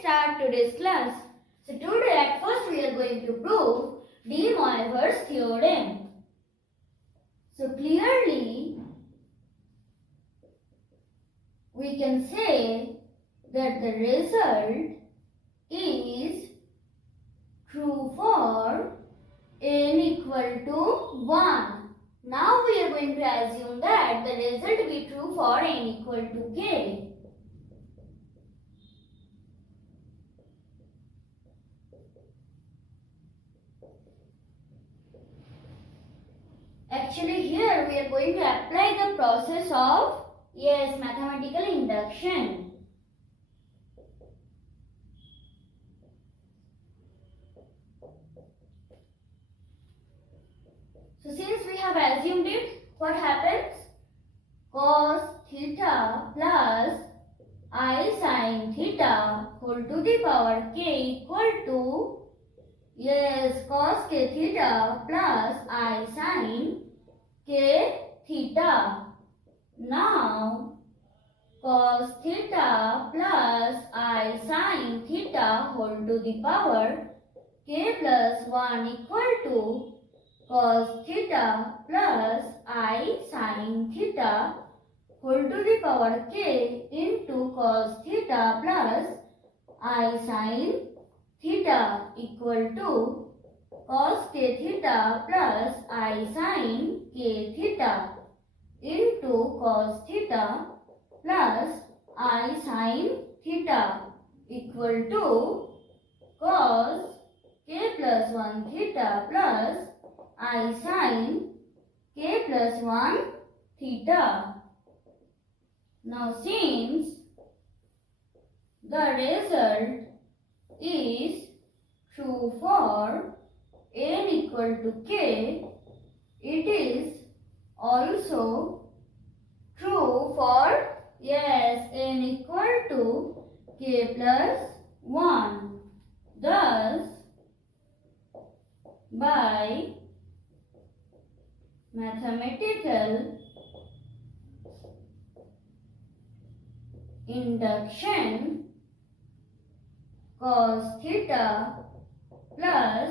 start today's class. So today at first we are going to prove de Moivre's theorem. So clearly we can say that the result is true for n equal to 1. Now we are going to assume that the result be true for n equal to k. Actually here we are going to apply the process of mathematical induction. So since we have assumed it, what happens? Cos theta plus I sin theta whole to the power k equal to cos k theta plus I sin k theta. Now cos theta plus I sin theta whole to the power k plus 1 equal to cos theta plus I sin theta whole to the power k into cos theta plus I sin theta equal to cos k theta plus I sin k theta into cos theta plus I sin theta equal to cos k plus 1 theta plus I sin k plus 1 theta. Now since the result is true for n equal to k, it is also true for n equal to k plus 1. Thus, by mathematical induction, cos theta plus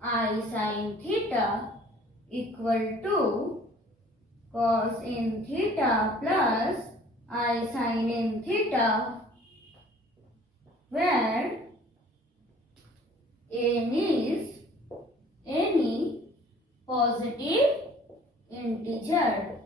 I sin theta equal to cos n theta plus I sin n theta, where n is any positive integer.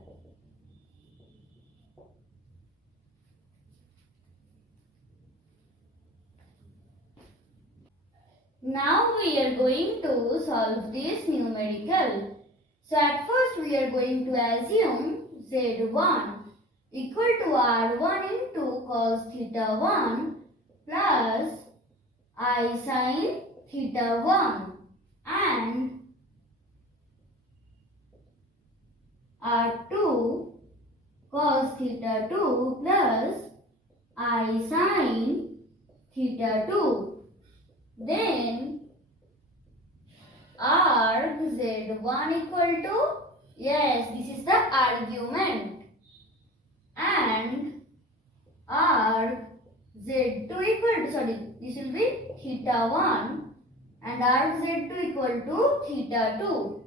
Now we are going to solve this numerical. So at first we are going to assume z1 equal to r1 into cos theta 1 plus I sin theta 1 and r2 cos theta 2 plus I sin theta 2. Then arg z1 equal to, this is the argument, and arg z2 equal to, this will be theta 1 and arg z2 equal to theta 2.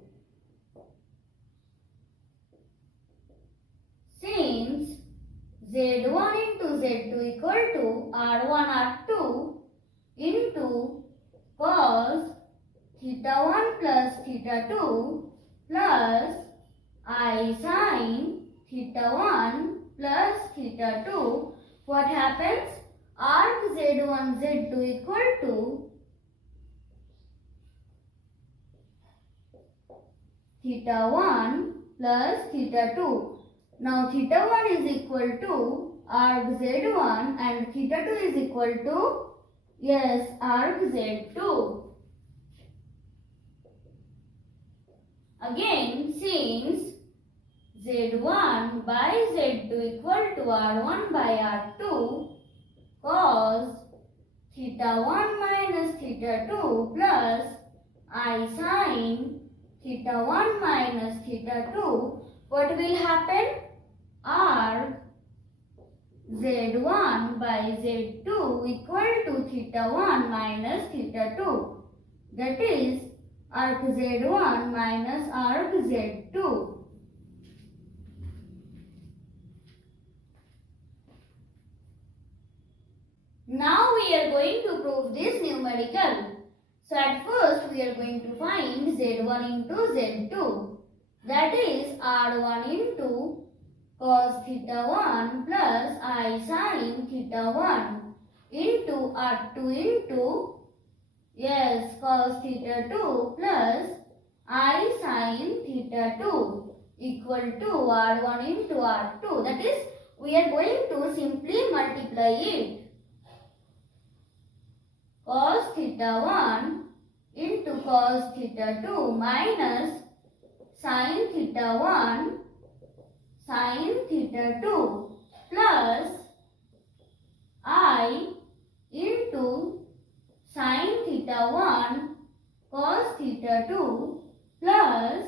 Since z1 into z2 equal to r1 r2 into cos theta 1 plus theta 2 plus I sin theta 1 plus theta 2, what happens? Arc z1 z2 equal to theta 1 plus theta 2. Now theta 1 is equal to arc z1 and theta 2 is equal to arc z2. Again, since z1 by z2 equal to r1 by r2, cos theta 1 minus theta 2 plus I sin theta 1 minus theta 2, what will happen? Arc z1 by z2 equal to theta 1 minus theta 2. That is arc z1 minus arc z2. Now we are going to prove this numerical. So at first we are going to find z1 into z2. That is r1 into cos theta 1 plus I sin theta 1 into r2 into cos theta 2 plus I sin theta 2 equal to r1 into r2. That is we are going to simply multiply it. Cos theta 1 into cos theta 2 minus sin theta 1 sin theta 2 plus I into sin theta 1 cos theta 2 plus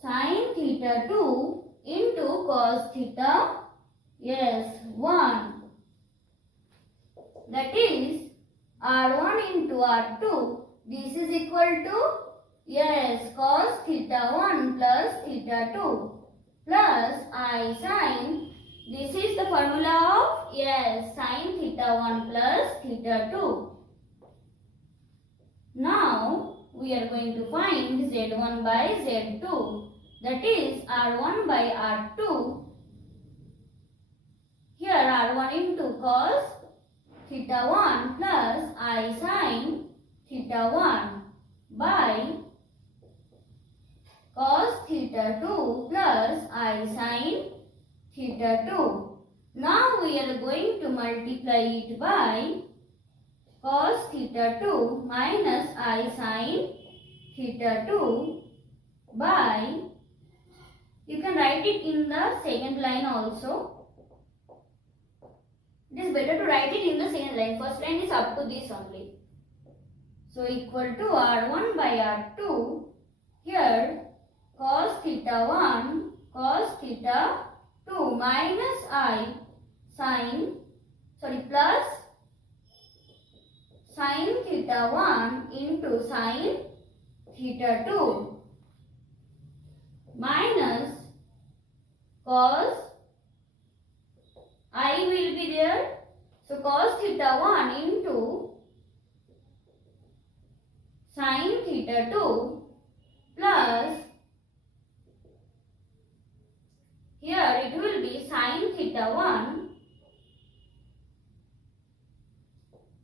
sin theta 2 into cos theta 1. That is r1 into r2. This is equal to cos theta 1 plus theta 2 plus I sin. This is the formula of sin theta 1 plus theta 2. Now we are going to find z1 by z2. That is r1 by r2. Here r1 into cos theta 1 plus I sin theta 1 by cos theta 2 plus I sin theta 2. Now we are going to multiply it by cos theta 2 minus I sin theta 2 by, you can write it in the second line also. It is better to write it in the second line. First line is up to this only. So equal to r1 by r2. Here cos theta 1 cos theta 2 minus I sin, plus sin theta 1 into sin theta 2 minus cos I will be there. So cos theta 1 into sin theta 2 plus, here it will be sin theta 1.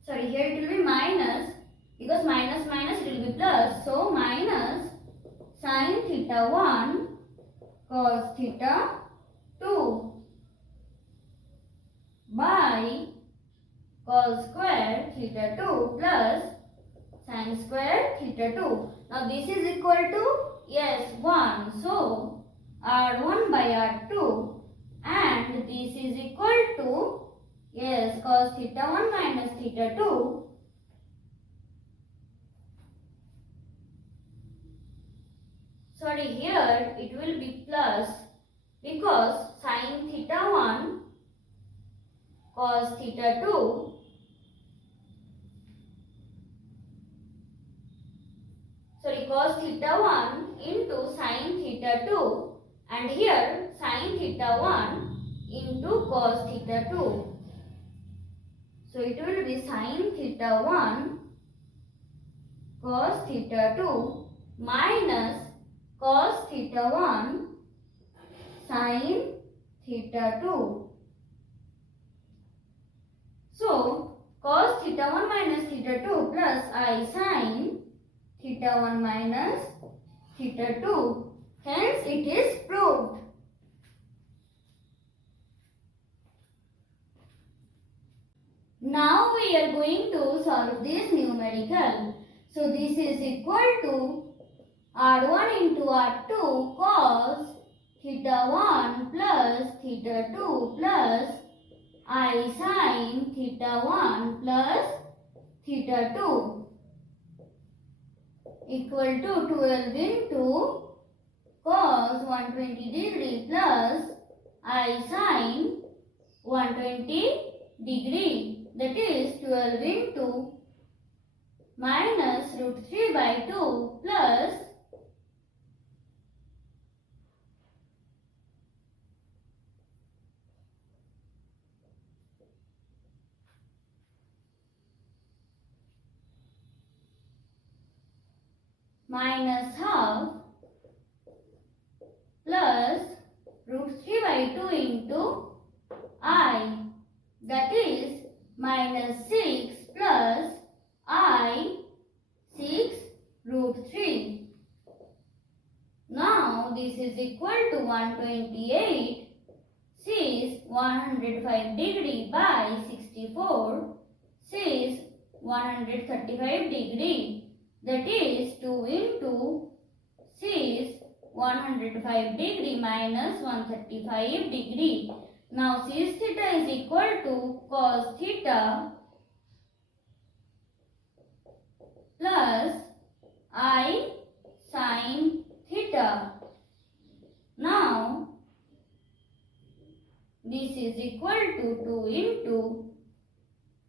Here it will be minus, because minus minus it will be plus. So minus sin theta 1 cos theta 2 by cos square theta 2 plus sin square theta 2. Now this is equal to 1. So r1 by r2, and this is equal to cos theta 1 minus theta 2. Here it will be plus, because sin theta 1 cos theta 2 cos theta 1 into sin theta 2, and here sin theta 1 into cos theta 2. So it will be sin theta 1 cos theta 2 minus cos theta 1 sin theta 2. So cos theta 1 minus theta 2 plus I sin theta 1 minus theta 2. Hence it is proved. Now we are going to solve this numerical. So this is equal to r1 into r2 cos theta 1 plus theta 2 plus I sin theta 1 plus theta 2 equal to 12 into cos 120 degree plus I sine 120 degree, that is 12 into minus root 3 by 2 plus minus half plus root 3 by 2 into I, that is minus 6 plus I 6 root 3. Now this is equal to 128 says 105 degree by 64 says 135 degree, that is 2 into says 105 degree minus 135 degree. Now since theta is equal to cos theta plus I sin theta. Now this is equal to 2 into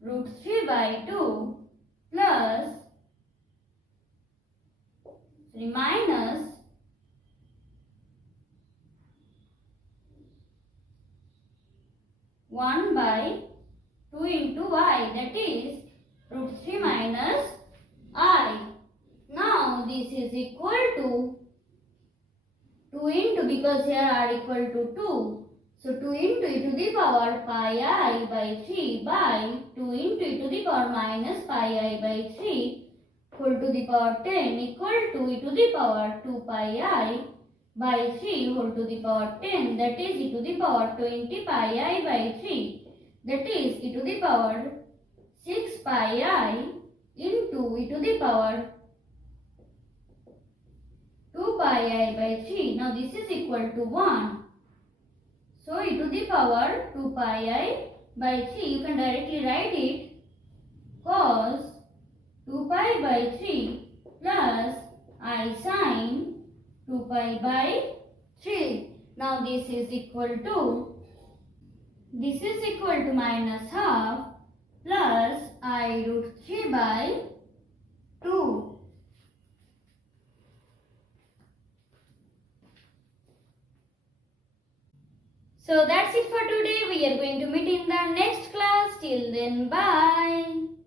root 3 by 2 plus minus 1 by 2 into I, that is root 3 minus I. Now this is equal to 2 into, because here are equal to 2. So 2 into e to the power pi I by 3 by 2 into e to the power minus pi I by 3 whole to the power 10 equal to e to the power 2 pi I by 3 whole to the power 10, that is e to the power 20 pi I by 3, that is e to the power 6 pi I into e to the power 2 pi I by 3. Now this is equal to 1. So e to the power 2 pi I by 3, you can directly write it cos 2 pi by 3 plus I sin 2 pi by 3. Now this is equal to minus half plus I root 3 by 2. So that's it for today. We are going to meet in the next class. Till then, bye.